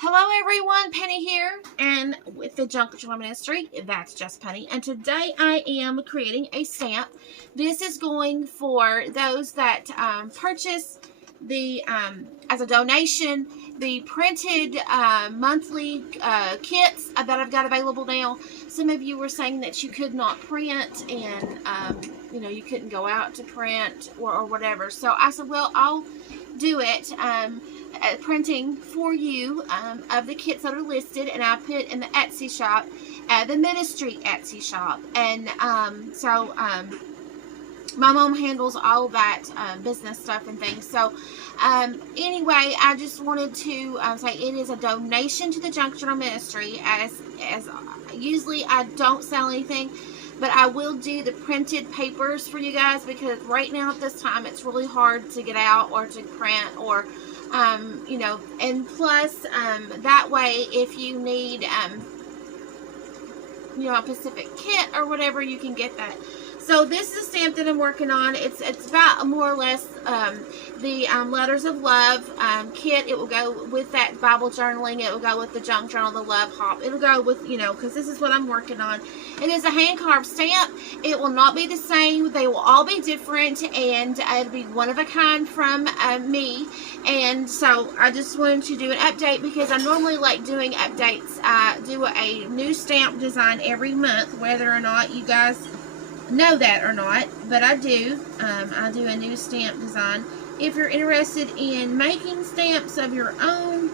Hello everyone, Penny here, and with the Junk Journal Ministry, that's just Penny, and today I am creating a stamp. This is going for those that purchase the, as a donation, the printed monthly kits that I've got available now. Some of you were saying that you could not print and, you couldn't go out to print or whatever. So I said, well, I'll do it. Printing for you of the kits that are listed, and I put in the Etsy shop, the ministry Etsy shop, and my mom handles all that business stuff and things. So anyway, I just wanted to say it is a donation to the Junk Journal Ministry. As usually I don't sell anything, but I will do the printed papers for you guys, because right now at this time it's really hard to get out or to print or and plus that way if you need a specific kit or whatever, you can get that. So this is a stamp that I'm working on. It's about more or less the Letters of Love kit. It will go with that Bible journaling. It will go with the Junk Journal, the Love Hop. It'll go with, because this is what I'm working on. It is a hand-carved stamp. It will not be the same. They will all be different, and it'll be one of a kind from me. And so I just wanted to do an update, because I normally like doing updates. I do a new stamp design every month, whether or not you guys know that or not, but I do. I do a new stamp design. If you're interested in making stamps of your own,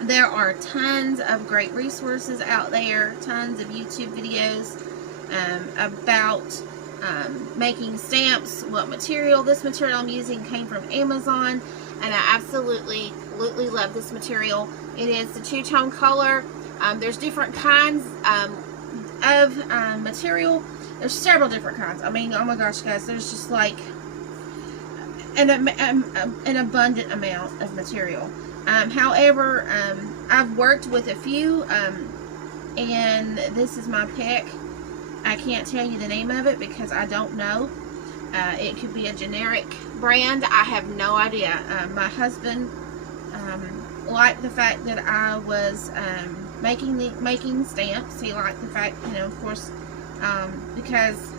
there are tons of great resources out there, tons of YouTube videos about making stamps, what material. This material I'm using came from Amazon, and I absolutely love this material. It is the two-tone color. There's different kinds of material. There's several different kinds. I mean, oh my gosh, guys, there's just like an abundant amount of material. However, I've worked with a few, and this is my pick. I can't tell you the name of it because I don't know. It could be a generic brand. I have no idea. My husband liked the fact that I was making stamps. He liked the fact, of course, because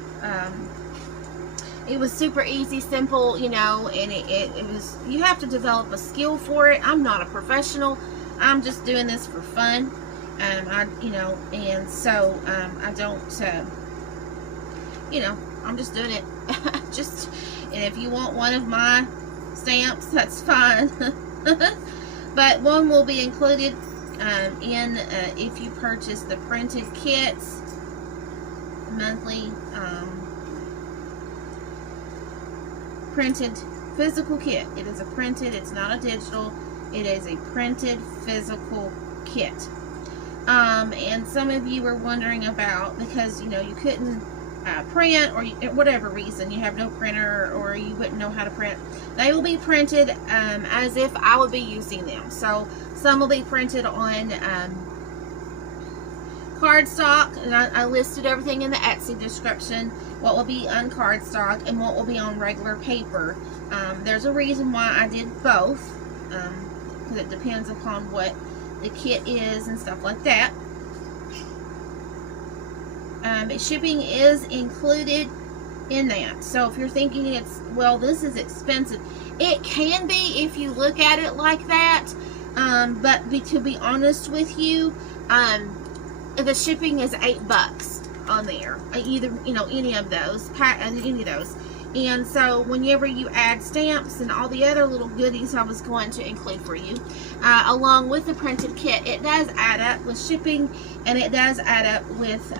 it was super easy, simple, and it was, you have to develop a skill for it. I'm not a professional. I'm just doing this for fun. And so I don't, I'm just doing it. And if you want one of my stamps, that's fine. But one will be included if you purchase the printed kits, monthly printed physical kit. It is a printed, it's not a digital, it is a printed physical kit. And some of you were wondering about, because you couldn't print, or whatever reason, you have no printer or you wouldn't know how to print. They will be printed as if I would be using them. So some will be printed on cardstock, and I listed everything in the Etsy description, what will be on cardstock and what will be on regular paper. There's a reason why I did both, because it depends upon what the kit is and stuff like that. Shipping is included in that. So if you're thinking well, this is expensive, it can be if you look at it like that. But to be honest with you, the shipping is $8 on there. Either any of those, And so whenever you add stamps and all the other little goodies I was going to include for you, along with the printed kit, it does add up with shipping, and it does add up with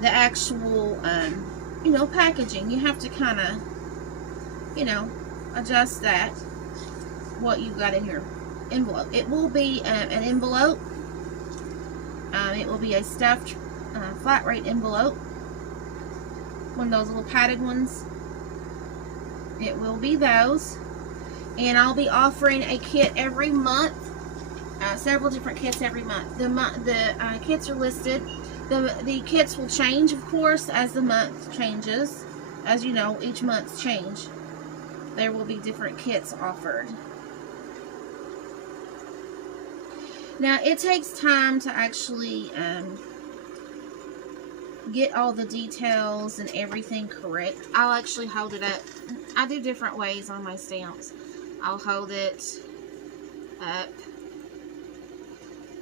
the actual packaging. You have to kind of adjust that, what you've got in your envelope. It will be an envelope. It will be a stuffed flat rate envelope, one of those little padded ones. It will be those, and I'll be offering a kit every month, several different kits every month. The kits are listed. The kits will change, of course, as the month changes. As you know, each month's change. There will be different kits offered. Now, it takes time to actually get all the details and everything correct. I'll actually hold it up. I do different ways on my stamps. I'll hold it up.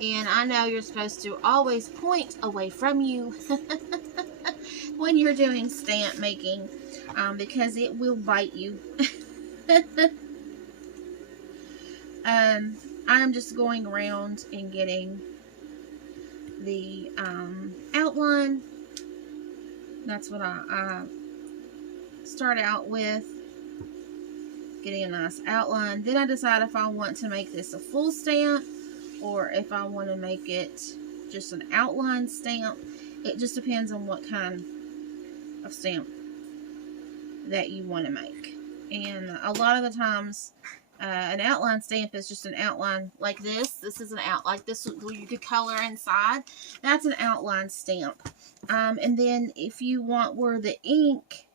And I know you're supposed to always point away from you when you're doing stamp making, because it will bite you. I'm just going around and getting the outline. That's what I start out with, getting a nice outline. Then I decide if I want to make this a full stamp or if I want to make it just an outline stamp. It just depends on what kind of stamp that you want to make. And a lot of the times, an outline stamp is just an outline like this. This is an out like this where you could color inside. That's an outline stamp. And then if you want where the ink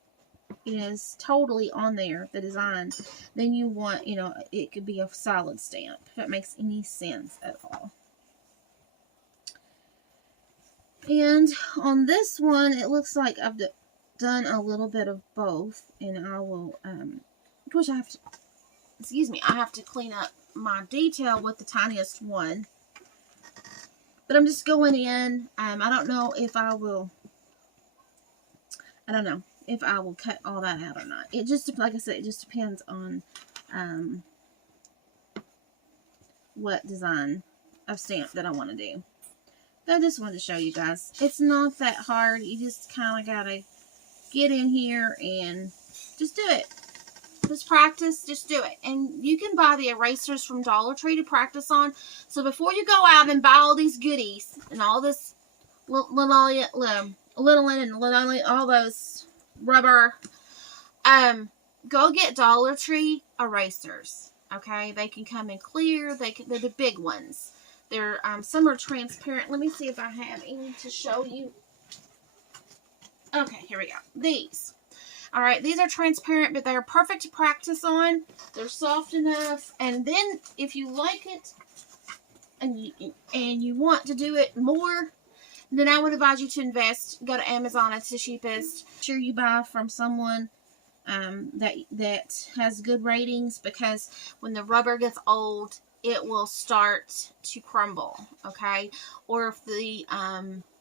is totally on there, the design, then you want, you know, it could be a solid stamp, if that makes any sense at all. And on this one, it looks like I've done a little bit of both, and I will, of course I have to, excuse me, I have to clean up my detail with the tiniest one. But I'm just going in. I don't know if I will, cut all that out or not. It just, like I said, it just depends on what design of stamp that I want to do. But I just wanted to show you guys. It's not that hard. You just kind of got to get in here and just do it. Just practice, just do it. And you can buy the erasers from Dollar Tree to practice on. So before you go out and buy all these goodies and all this linoleum and all those rubber, go get Dollar Tree erasers. Okay, they can come in clear. They're the big ones. They're some are transparent. Let me see if I have any to show you. Okay, here we go. These. All right, these are transparent, but they're perfect to practice on. They're soft enough, and then if you like it and you want to do it more, then I would advise you to invest. Go to Amazon; it's the cheapest. Make sure you buy from someone that has good ratings, because when the rubber gets old, it will start to crumble. Okay, or if the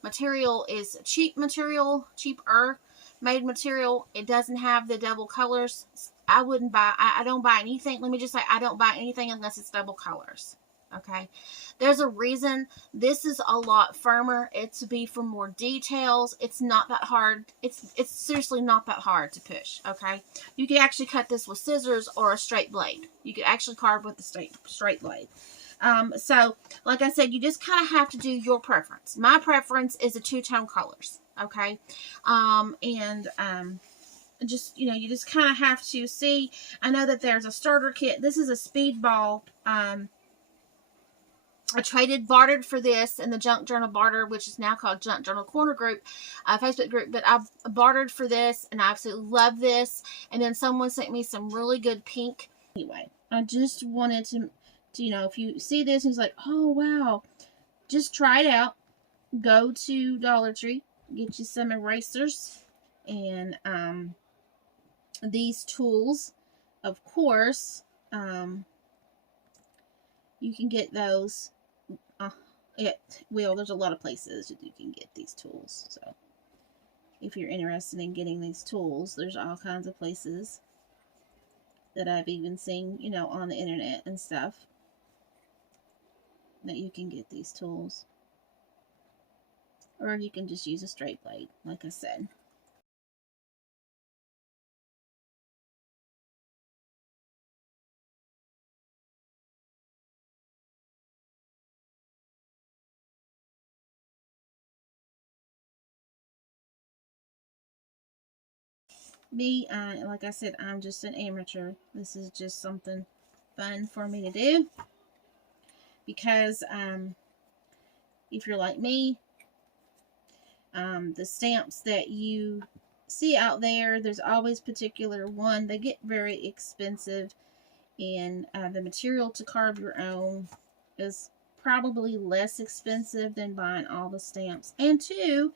material is cheaper made material, it doesn't have the double colors, I wouldn't buy. I don't buy anything. Let me just say, I don't buy anything unless it's double colors. Okay, there's a reason. This is a lot firmer. It's to be for more details. It's not that hard. It's seriously not that hard to push. Okay, you could actually cut this with scissors or a straight blade. You could actually carve with the straight blade. So like I said, you just kind of have to do your preference. My preference is the two-tone colors. Okay, just, you know, you just kind of have to see. I know that there's a starter kit. This is a speedball. I bartered for this in the Junk Journal Barter, which is now called Junk Journal Corner group, Facebook group. But I bartered for this, and I absolutely love this. And then someone sent me some really good pink. Anyway, I just wanted to you know, if you see this and it's like, oh wow, just try it out. Go to Dollar Tree, get you some erasers, and these tools, of course. You can get those there's a lot of places that you can get these tools. So if you're interested in getting these tools, there's all kinds of places that I've even seen, you know, on the internet and stuff, that you can get these tools. Or you can just use a straight blade, like I said. Me, like I said, I'm just an amateur. This is just something fun for me to do. Because if you're like me, the stamps that you see out there, there's always particular one. They get very expensive, and the material to carve your own is probably less expensive than buying all the stamps. And 2,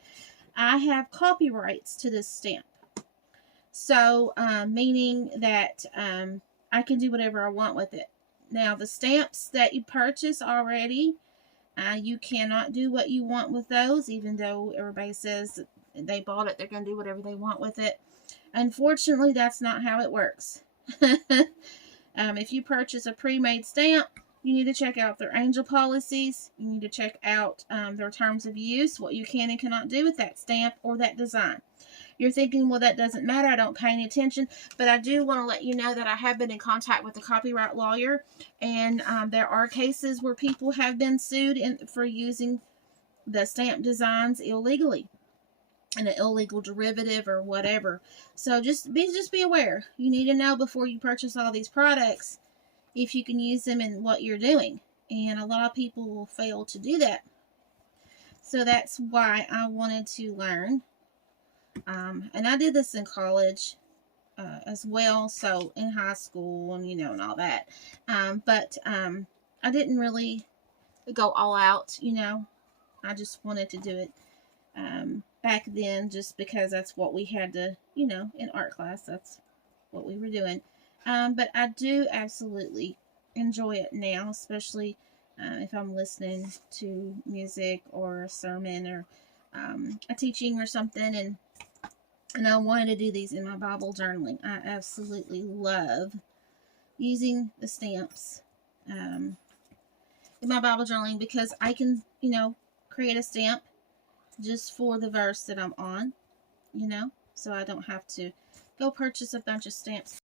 I have copyrights to this stamp. So, meaning that I can do whatever I want with it. Now, the stamps that you purchase already, you cannot do what you want with those, even though everybody says they bought it, they're going to do whatever they want with it. Unfortunately, that's not how it works. If you purchase a pre-made stamp, you need to check out their angel policies. You need to check out their terms of use, what you can and cannot do with that stamp or that design. You're thinking, well, that doesn't matter. I don't pay any attention. But I do want to let you know that I have been in contact with a copyright lawyer. And there are cases where people have been sued for using the stamp designs illegally. An illegal derivative or whatever. So just be aware. You need to know before you purchase all these products if you can use them in what you're doing. And a lot of people will fail to do that. So that's why I wanted to learn. And I did this in college as well, so in high school and, and all that. But I didn't really go all out, I just wanted to do it back then just because that's what we had to, in art class, that's what we were doing. But I do absolutely enjoy it now, especially if I'm listening to music or a sermon or a teaching or something, and I wanted to do these in my Bible journaling. I absolutely love using the stamps in my Bible journaling because I can, create a stamp just for the verse that I'm on, so I don't have to go purchase a bunch of stamps.